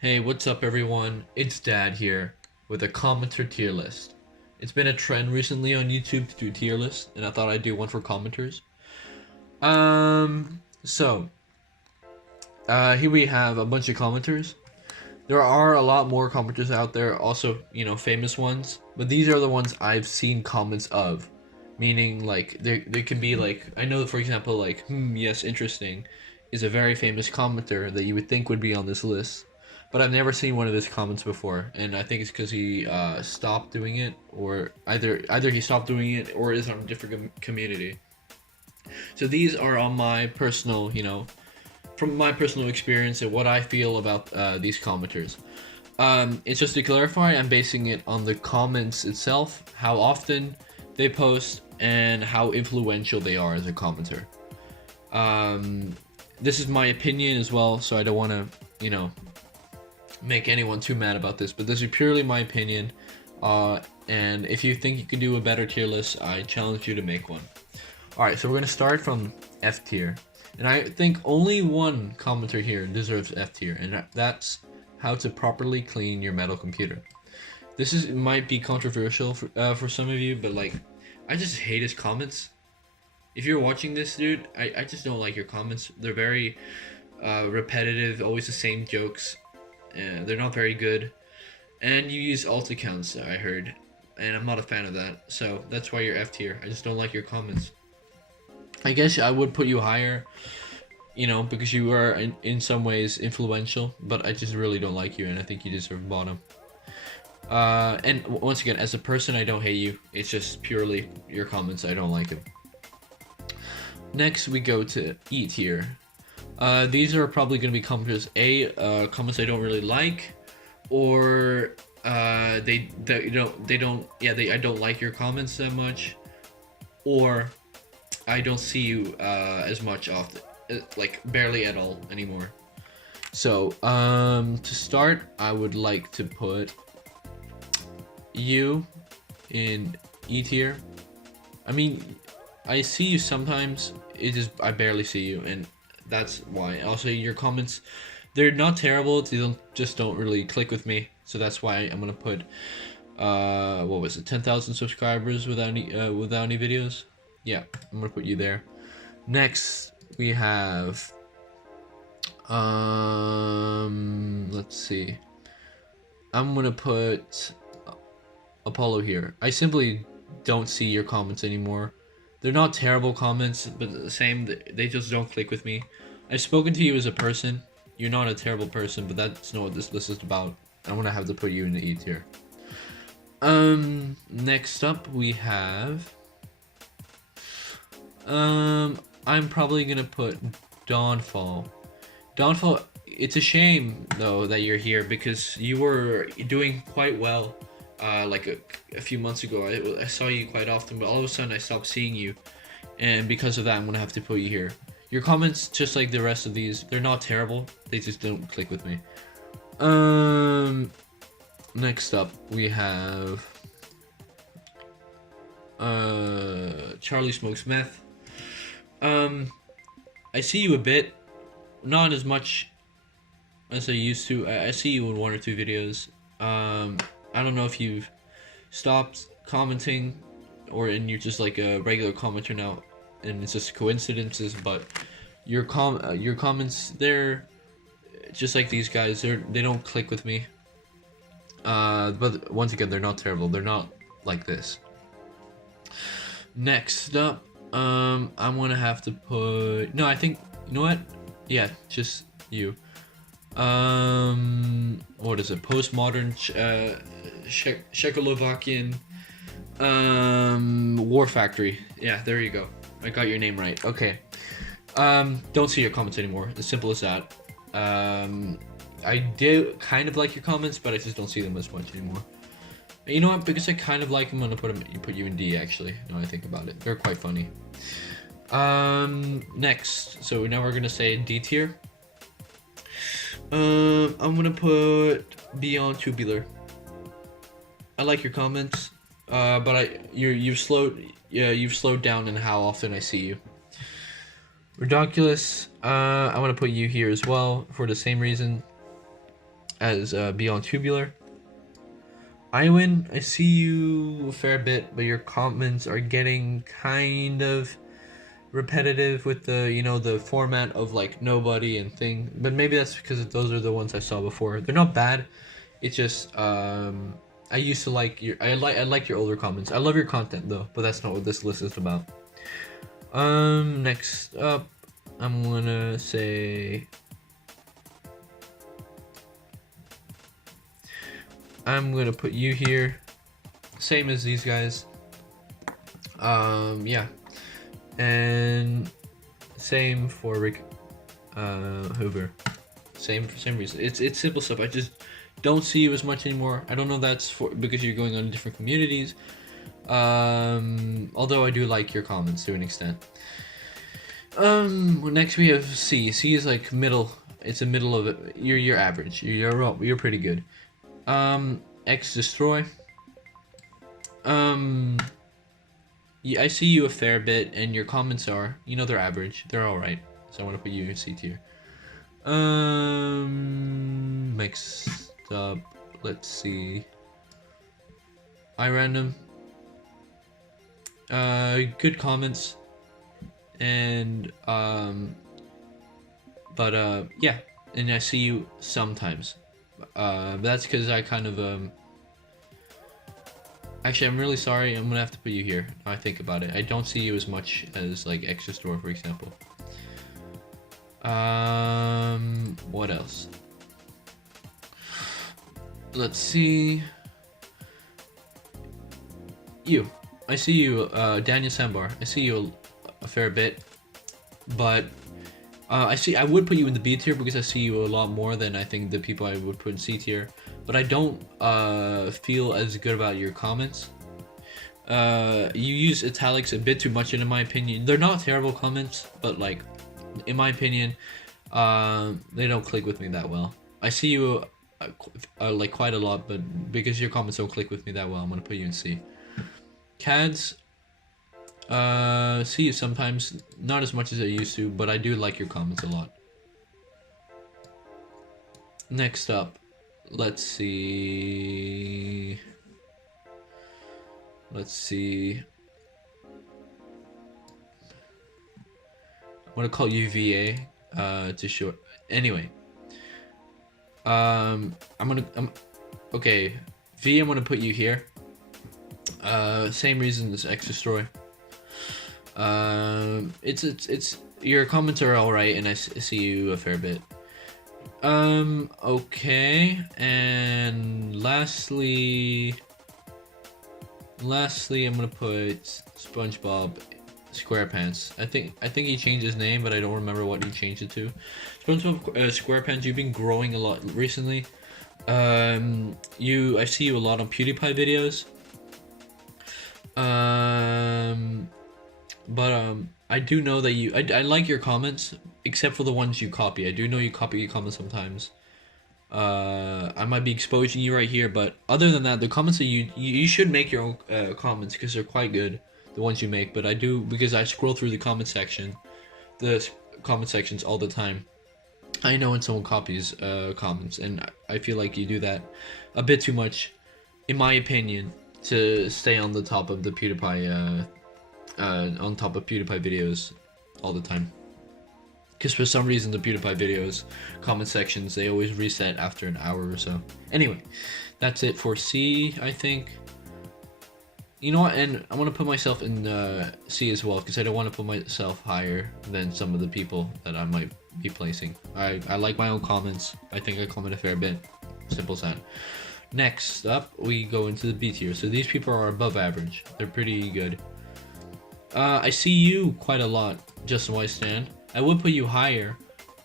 Hey, what's up everyone? It's Dad here with a commenter tier list. It's been a trend recently on YouTube to do tier lists, and I thought I'd do one for commenters. Here we have a bunch of commenters. There are a lot more commenters out there, also, famous ones, but these are the ones I've seen comments of. Meaning, like, they can be like, I know, for example, like, yes, interesting, is a very famous commenter that you would think would be on this list. But I've never seen one of his comments before, and I think it's because he stopped doing it, or either he stopped doing it, or is on a different community. So these are on my personal, from my personal experience and what I feel about these commenters. It's just to clarify, I'm basing it on the comments itself, how often they post, and how influential they are as a commenter. This is my opinion as well, so I don't want to, make anyone too mad about this, but this is purely my opinion. And if you think you can do a better tier list, I challenge you to make one. Alright, so we're going to start from F tier. And I think only one commenter here deserves F tier, and that's how to properly clean your metal computer. Might be controversial for some of you, but like, I just hate his comments. If you're watching this, dude, I just don't like your comments. They're very repetitive, always the same jokes. They're not very good. And you use alt accounts, I heard. And I'm not a fan of that. So that's why you're F tier. I just don't like your comments. I guess I would put you higher, because you are in some ways influential. But I just really don't like you, and I think you deserve bottom. And once again, as a person, I don't hate you. It's just purely your comments. I don't like them. Next, we go to E tier. These are probably going to be comments comments I don't really like, or I don't like your comments that much, or I don't see you as much often, like barely at all anymore. So to start, I would like to put you in E tier. I mean, I see you sometimes. I barely see you, and that's why. Also, your comments, they're not terrible. They don't really click with me. So that's why I'm gonna put what was it, 10,000 subscribers without any videos. Yeah, I'm gonna put you there. Next we have let's see. I'm gonna put Apollo here. I simply don't see your comments anymore. They're not terrible comments, but the same, they just don't click with me. I've spoken to you as a person. You're not a terrible person, but that's not what this list is about. I'm gonna have to put you in the E tier. Next up we have I'm probably gonna put Dawnfall. Dawnfall, it's a shame though that you're here, because you were doing quite well like a few months ago. I saw you quite often, but all of a sudden I stopped seeing you, and because of that I'm gonna have to put you here. Your comments, just like the rest of these, they're not terrible, they just don't click with me. Next up we have Charlie Smokes Meth. I see you a bit, not as much as I used to. I see you in one or two videos. I don't know if you've stopped commenting, and you're just like a regular commenter now, and it's just coincidences. But your comments, they're just like these guys. They don't click with me. But once again, they're not terrible. They're not like this. Next up, I'm gonna have to put. No, I think, you know what? Yeah, just you. What is it? Postmodern Czechoslovakian War Factory. Yeah, there you go. I got your name right. Okay. Don't see your comments anymore. As simple as that. I do kind of like your comments, but I just don't see them as much anymore. You know what? Because I kind of like them, I'm gonna put you in D, actually. Now I think about it, they're quite funny. Next, so now we're gonna say D tier. I'm gonna put Beyond Tubular. I like your comments, but you've slowed down in how often I see you. Redonkulous, I want to put you here as well for the same reason. as Beyond Tubular. Iwin, I see you a fair bit, but your comments are getting kind of repetitive with the the format of like nobody and thing. But maybe that's because those are the ones I saw before. They're not bad. It's just I used to like I like your older comments. I love your content though, but that's not what this list is about. Next up, I'm gonna say I'm gonna put you here, same as these guys. Yeah, and same for Rick Hoover. Same reason. It's simple stuff. I just don't see you as much anymore. I don't know if that's for because you're going on different communities. Although I do like your comments to an extent. Next we have C. C is like middle. It's a middle of it. You're average. You're pretty good. X destroy. Yeah, I see you a fair bit, and your comments are, they're average. They're all right. So I want to put you in C tier. Next up, let's see. iRandom. Good comments, and yeah, and I see you sometimes. That's because I kind of Actually, I'm really sorry. I'm gonna have to put you here. Now I think about it. I don't see you as much as like Extra Store, for example. What else? Let's see. You. I see you, Daniel Sambar. I see you a fair bit, but I would put you in the B tier because I see you a lot more than I think the people I would put in C tier. But I don't feel as good about your comments. You use italics a bit too much, in my opinion. They're not terrible comments, but like, in my opinion, they don't click with me that well. I see you like quite a lot, but because your comments don't click with me that well, I'm gonna put you in C. Cads, see you sometimes, not as much as I used to, but I do like your comments a lot. Next up, let's see. I'm gonna call you VA, to short. Anyway, okay, V. I'm gonna put you here. Same reason as X Destroy. It's your comments are all right, and I see you a fair bit. Okay, and lastly, I'm gonna put SpongeBob SquarePants. I think he changed his name, but I don't remember what he changed it to. SpongeBob SquarePants, you've been growing a lot recently. I see you a lot on PewDiePie videos. I do know that I like your comments, except for the ones you copy. I do know you copy your comments sometimes. I might be exposing you right here, but other than that, the comments that you should make your own comments because they're quite good, the ones you make. But I do, because I scroll through the comment sections all the time. I know when someone copies comments, and I feel like you do that a bit too much, in my opinion, to stay on the top of the PewDiePie videos all the time. Because for some reason the PewDiePie videos comment sections, they always reset after an hour or so. Anyway, that's it for C, I think. You know what, and I want to put myself in C as well, because I don't want to put myself higher than some of the people that I might be placing. I like my own comments. I think I comment a fair bit. Simple as that. Next up, we go into the B tier. So these people are above average. They're pretty good. I see you quite a lot, Justin White Stand. I would put you higher,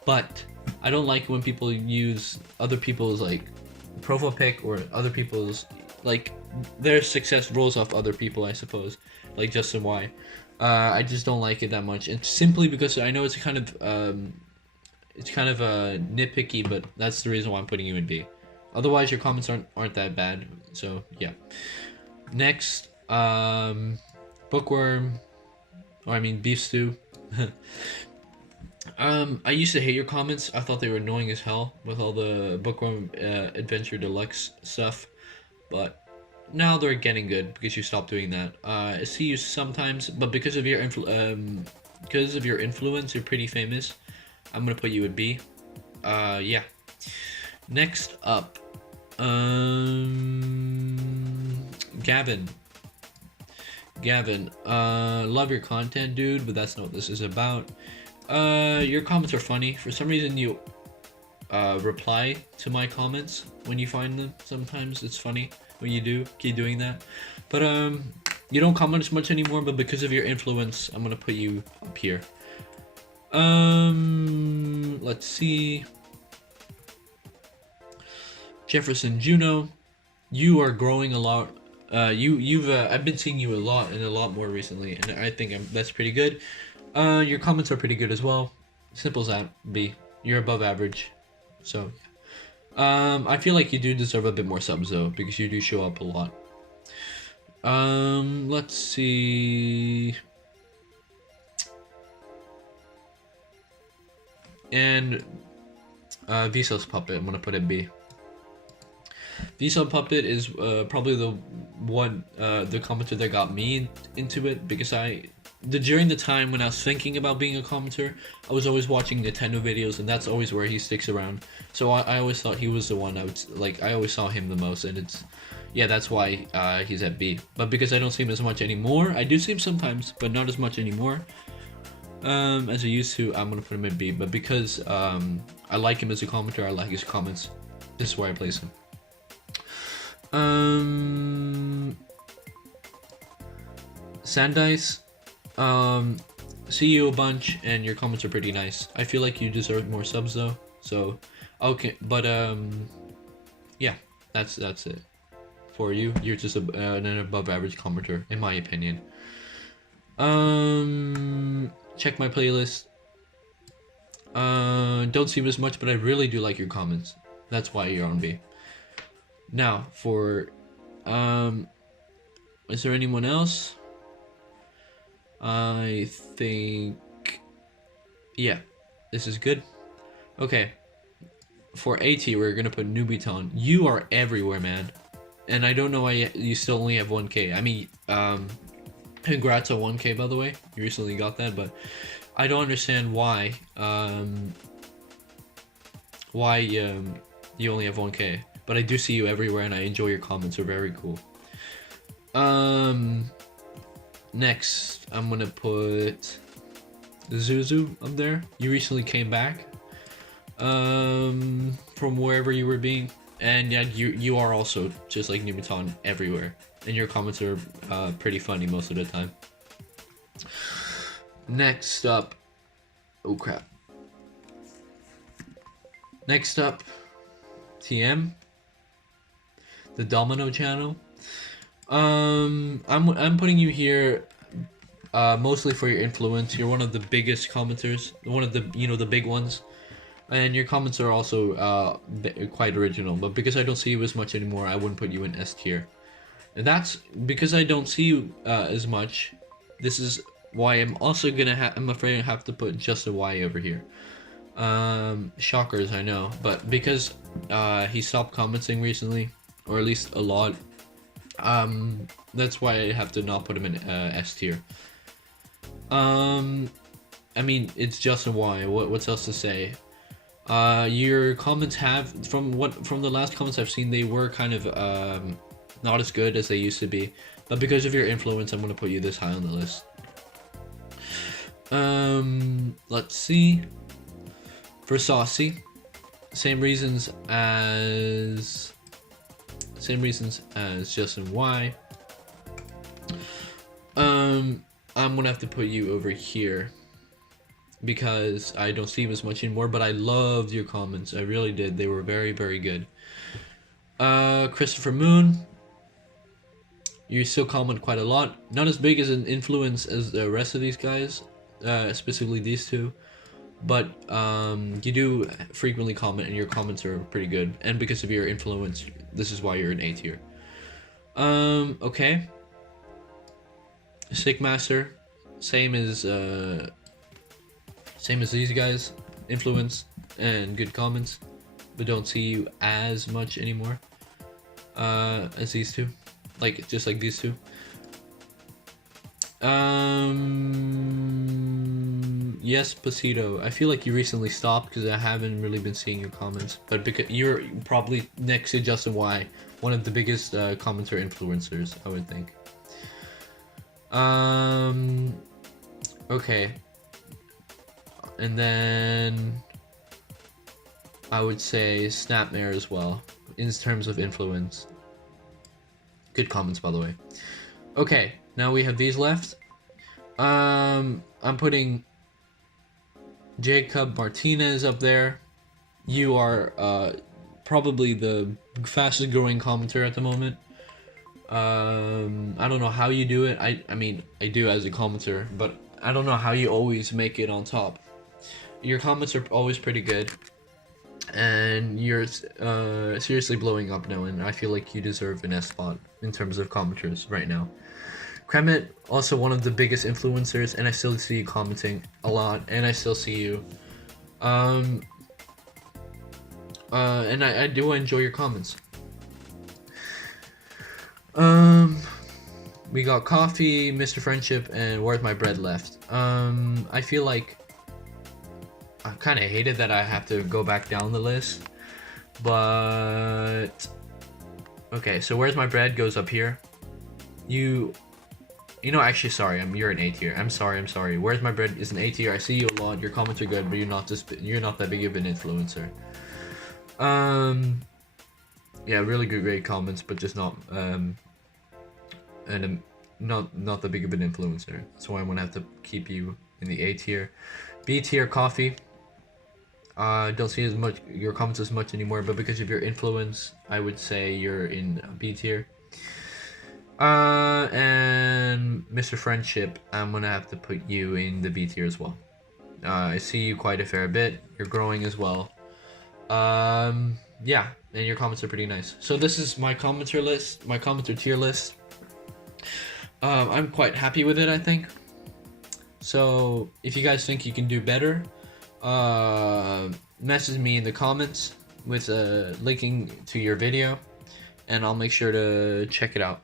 but I don't like when people use other people's like profile pic, or other people's like their success rolls off other people, I suppose, like Justin Y. I just don't like it that much, and simply because I know it's kind of nitpicky, but that's the reason why I'm putting you in B. Otherwise, your comments aren't that bad. So yeah. Next, Bookworm, or I mean Beef Stew. I used to hate your comments. I thought they were annoying as hell with all the Bookworm Adventure Deluxe stuff, but now they're getting good because you stopped doing that. I see you sometimes, but because of your influence, you're pretty famous. I'm gonna put you at B. Yeah. Next up, Gavin. Gavin, love your content, dude, but that's not what this is about. Your comments are funny. For some reason, you reply to my comments when you find them. Sometimes it's funny when you do. Keep doing that. But you don't comment as much anymore. But because of your influence, I'm gonna put you up here. Let's see. Jefferson Juno, you are growing a lot. I've been seeing you a lot and a lot more recently, and I think that's pretty good. Your comments are pretty good as well. Simple as that. B. You're above average. So, I feel like you do deserve a bit more subs though, because you do show up a lot. Let's see. And Vsauce Puppet, I'm gonna put it B. Vsauce Puppet is probably the one, the commenter that got me into it, because during the time when I was thinking about being a commenter, I was always watching Nintendo videos, and that's always where he sticks around. So I always thought he was the one I always saw him the most, and yeah, that's why he's at B. But because I don't see him as much anymore, I do see him sometimes, but not as much anymore. As I used to, I'm gonna put him at B. But because I like him as a commenter, I like his comments. This is where I place him. Sandice, see you a bunch, and your comments are pretty nice. I feel like you deserve more subs though. So, okay, but yeah, that's it for you. You're just an above average commenter, in my opinion. Check my playlist. Don't see as much, but I really do like your comments. That's why you're on B. Now for is there anyone else? I think yeah, this is good. Okay, for AT we're gonna put Nubiton. You are everywhere, man, and I don't know why you still only have 1K. I mean, congrats on 1K, by the way. You recently got that, but I don't understand why you only have 1K. But I do see you everywhere, and I enjoy your comments. They're very cool. Next, I'm gonna put Zuzu up there. You recently came back from wherever you were being, and yeah, you are also just like Nubiton everywhere, and your comments are pretty funny most of the time. Next up, oh crap. Next up, TM. The Domino channel. I'm putting you here mostly for your influence. You're one of the biggest commenters, one of the the big ones, and your comments are also quite original. But because I don't see you as much anymore, I wouldn't put you in S tier. And that's because I don't see you as much. This is why I'm also I'm afraid I have to put just a Y over here. Shockers, I know, but because he stopped commenting recently, or at least a lot, that's why I have to not put him in S tier. I mean, it's just a Y. What's else to say? Your comments from the last comments I've seen, they were kind of not as good as they used to be, but because of your influence, I'm gonna put you this high on the list. Let's see. For Saucy, same reasons as Justin Y. I'm gonna have to put you over here because I don't see him as much anymore, but I loved your comments. I really did. They were very, very good. Christopher Moon, you still comment quite a lot. Not as big as an influence as the rest of these guys, specifically these two. But you do frequently comment, and your comments are pretty good. And because of your influence, this is why you're in A tier. Okay. Stickmaster, same as Same as these guys, influence and good comments, but don't see you as much anymore as these two, like just like these two. Yes, Pasito. I feel like you recently stopped because I haven't really been seeing your comments, but because you're probably next to Justin Y, one of the biggest commenter influencers, I would think. Okay. And then I would say Snapmare as well, in terms of influence. Good comments, by the way. Okay, now we have these left. I'm putting Jacob Martinez up there. You are probably the fastest growing commenter at the moment. I don't know how you do it. I mean, I do as a commenter, but I don't know how you always make it on top. Your comments are always pretty good, and you're seriously blowing up now, and I feel like you deserve an S spot in terms of commenters right now. Kremet, also one of the biggest influencers, and I still see you commenting a lot, and I still see you. And I do enjoy your comments. We got Coffee, Mr. Friendship, and Where's My Bread left. I feel like I kind of hated that I have to go back down the list, but okay. So Where's My Bread goes up here. You know, actually, sorry, you're an A tier. I'm sorry. Where's My Bread is an A tier. I see you a lot. Your comments are good, but you're not that big of an influencer. Yeah, really good, great comments, but just not not that big of an influencer. That's why I'm gonna have to keep you in the A tier. B tier, Coffee. Don't see as much your comments as much anymore, but because of your influence, I would say you're in B tier. And Mr. Friendship, I'm gonna have to put you in the B tier as well. I see you quite a fair bit. You're growing as well. Yeah, and your comments are pretty nice. So this is my commenter list, my commenter tier list. I'm quite happy with it, I think. So if you guys think you can do better, message me in the comments with linking to your video, and I'll make sure to check it out.